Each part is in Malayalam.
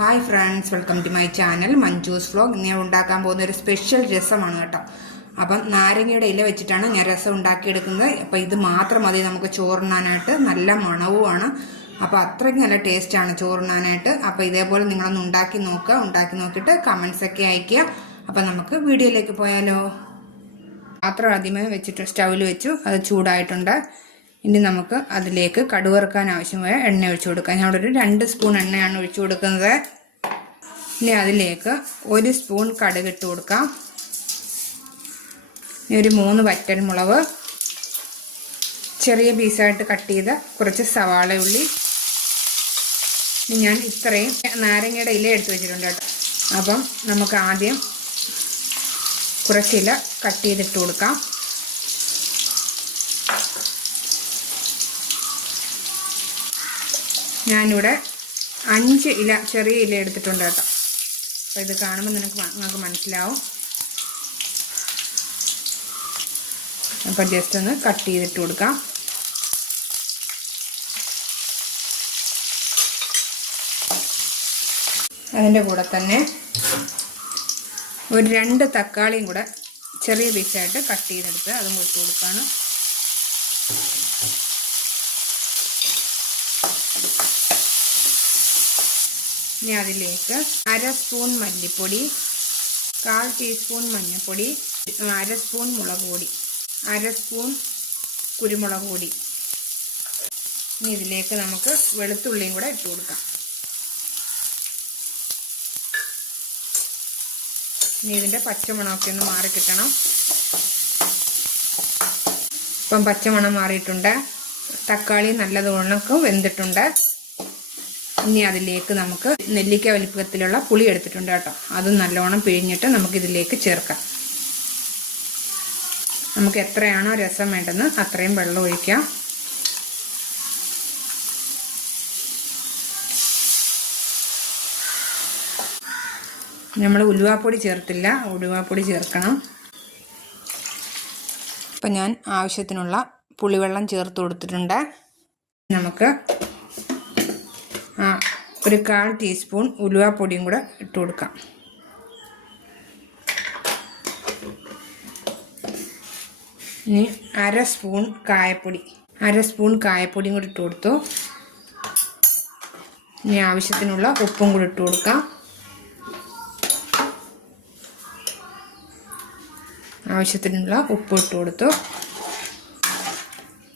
Hi friends, welcome to my channel Manju's vlog. ഞാൻ ഉണ്ടാക്കാൻ പോകുന്ന ഒരു സ്പെഷ്യൽ രസമാണ് കേട്ടോ. അപ്പം നാരങ്ങയുടെ ഇല വെച്ചിട്ടാണ് ഞാൻ രസം ഉണ്ടാക്കിയെടുക്കുന്നത്. അപ്പം ഇത് മാത്രം മതി നമുക്ക് ചോറുണ്ണാനായിട്ട്. നല്ല മണവുമാണ്. അപ്പോൾ അത്രയ്ക്ക് നല്ല ടേസ്റ്റാണ് ചോറുണ്ണാനായിട്ട്. അപ്പോൾ ഇതേപോലെ നിങ്ങളൊന്ന് ഉണ്ടാക്കി നോക്കുക. ഉണ്ടാക്കി നോക്കിയിട്ട് കമൻസൊക്കെ അയയ്ക്കുക. അപ്പം നമുക്ക് വീഡിയോയിലേക്ക് പോയാലോ. പാത്രം ആദ്യമേ വെച്ചിട്ട് സ്റ്റൗവിൽ വെച്ചു, അത് ചൂടായിട്ടുണ്ട്. ഇനി നമുക്ക് അതിലേക്ക് കടുക് വറുക്കാൻ ആവശ്യമായ എണ്ണ ഒഴിച്ചു കൊടുക്കാം. ഞാൻ ഇവിടെ ഒരു 2 സ്പൂൺ എണ്ണയാണ് ഒഴിച്ചു കൊടുക്കുന്നത്. ഇനി അതിലേക്ക് 1 സ്പൂൺ കടുക് ഇട്ട് കൊടുക്കാം. ഇനി ഒരു 3 വറ്റൽമുളക്, ചെറിയ പീസായിട്ട് കട്ട് ചെയ്ത കുറച്ച് സവാള ഉള്ളി. ഞാൻ ഇത്രയും നാരങ്ങയുടെ ഇല എടുത്ത് വെച്ചിട്ടുണ്ട് കേട്ടോ. അപ്പം നമുക്ക് ആദ്യം കുറച്ചില കട്ട് ചെയ്തിട്ട് കൊടുക്കാം. ഞാനിവിടെ 5 ഇല, ചെറിയ ഇല എടുത്തിട്ടുണ്ട് കേട്ടോ. അപ്പോൾ ഇത് കാണുമ്പോൾ നിങ്ങൾക്ക് മനസ്സിലാവും. അപ്പോൾ ജസ്റ്റ് ഒന്ന് കട്ട് ചെയ്തിട്ട് കൊടുക്കാം. അതിൻ്റെ കൂടെ തന്നെ ഒരു 2 തക്കാളിയും കൂടെ ചെറിയ പീസായിട്ട് കട്ട് ചെയ്തെടുത്ത് അതും ഇട്ട് കൊടുക്കുകയാണ്. ഇനി അതിലേക്ക് 1/2 സ്പൂൺ മല്ലിപ്പൊടി, 1/4 ടീസ്പൂൺ മഞ്ഞൾപ്പൊടി, 1/2 സ്പൂൺ മുളക് പൊടി, 1/2 സ്പൂൺ കുരുമുളക് പൊടി. ഇനി ഇതിലേക്ക് നമുക്ക് വെളുത്തുള്ളിയും കൂടെ ഇട്ട് കൊടുക്കാം. ഇനി ഇതിൻ്റെ പച്ചമണമൊക്കെ ഒന്ന് മാറിക്കിട്ടണം. ഇപ്പം പച്ചമണം മാറിയിട്ടുണ്ട്. തക്കാളി നല്ലതുപോലെ വെന്തിട്ടുണ്ട്. ഇനി അതിലേക്ക് നമുക്ക് നെല്ലിക്ക വലിപ്പത്തിലുള്ള പുളി എടുത്തിട്ടുണ്ട് കേട്ടോ. അതും നല്ലോണം പിഴിഞ്ഞിട്ട് നമുക്കിതിലേക്ക് ചേർക്കാം. നമുക്ക് എത്രയാണോ രസം വേണ്ടെന്ന് അത്രയും വെള്ളം ഒഴിക്കാം. നമ്മൾ ഉലുവാപ്പൊടി ചേർത്തില്ല, ഉലുവാപ്പൊടി ചേർക്കണം. അപ്പം ഞാൻ ആവശ്യത്തിനുള്ള പുളിവെള്ളം ചേർത്ത് കൊടുത്തിട്ടുണ്ട്. നമുക്ക് ഒരു 1/4 ടീസ്പൂൺ ഉലുവാപ്പൊടിയും കൂടെ ഇട്ട് കൊടുക്കാം. ഇനി 1/2 സ്പൂൺ കായപ്പൊടി, 1/2 സ്പൂൺ കായപ്പൊടിയും കൂടി ഇട്ട് കൊടുത്തു. ഇനി ആവശ്യത്തിനുള്ള ഉപ്പും കൂടി ഇട്ട് കൊടുക്കാം. ആവശ്യത്തിനുള്ള ഉപ്പ് ഇട്ട് കൊടുത്തു.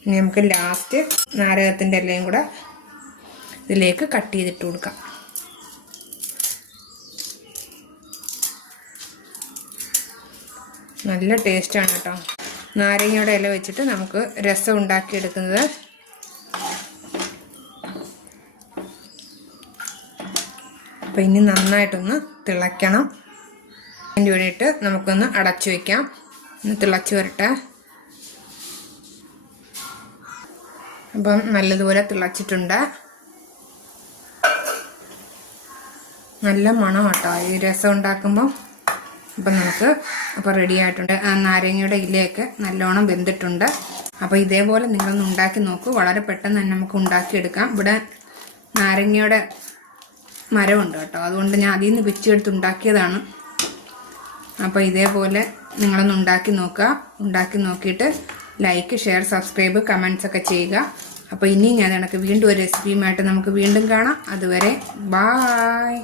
ഇനി നമുക്ക് ലാസ്റ്റ് നാരകത്തിൻ്റെ ഇലയും കൂടെ ഇതിലേക്ക് കട്ട് ചെയ്തിട്ട് കൊടുക്കാം. നല്ല ടേസ്റ്റാണ് കേട്ടോ. നാരങ്ങയുടെ ഇല വെച്ചിട്ട് നമുക്ക് രസം ഉണ്ടാക്കിയെടുക്കുന്നത്. അപ്പം ഇനി നന്നായിട്ടൊന്ന് തിളയ്ക്കണം. അതിന് വേണ്ടിയിട്ട് നമുക്കൊന്ന് അടച്ചു വയ്ക്കാം. ഒന്ന് തിളച്ച് വരട്ടെ. അപ്പം നല്ലതുപോലെ തിളച്ചിട്ടുണ്ട്. നല്ല മണം കേട്ടോ ഈ രസം ഉണ്ടാക്കുമ്പം. അപ്പം നമുക്ക് റെഡി ആയിട്ടുണ്ട്. നാരങ്ങയുടെ ഇലയൊക്കെ നല്ലോണം വെന്തിട്ടുണ്ട്. അപ്പോൾ ഇതേപോലെ നിങ്ങളൊന്ന് ഉണ്ടാക്കി നോക്കൂ. വളരെ പെട്ടെന്ന് തന്നെ നമുക്ക് ഉണ്ടാക്കിയെടുക്കാം. ഇവിടെ നാരങ്ങയുടെ മരമുണ്ട് കേട്ടോ, അതുകൊണ്ട് ഞാൻ അതിൽ നിന്ന് പിച്ചെടുത്ത് ഉണ്ടാക്കിയതാണ്. അപ്പോൾ ഇതേപോലെ നിങ്ങളൊന്ന് ഉണ്ടാക്കി നോക്കുക. ഉണ്ടാക്കി നോക്കിയിട്ട് ലൈക്ക്, ഷെയർ, സബ്സ്ക്രൈബ്, കമൻസ് ഒക്കെ ചെയ്യുക. അപ്പോൾ ഇനിയും ഞാൻ വീണ്ടും ഒരു റെസിപ്പിയുമായിട്ട് നമുക്ക് വീണ്ടും കാണാം. അതുവരെ ബായ്.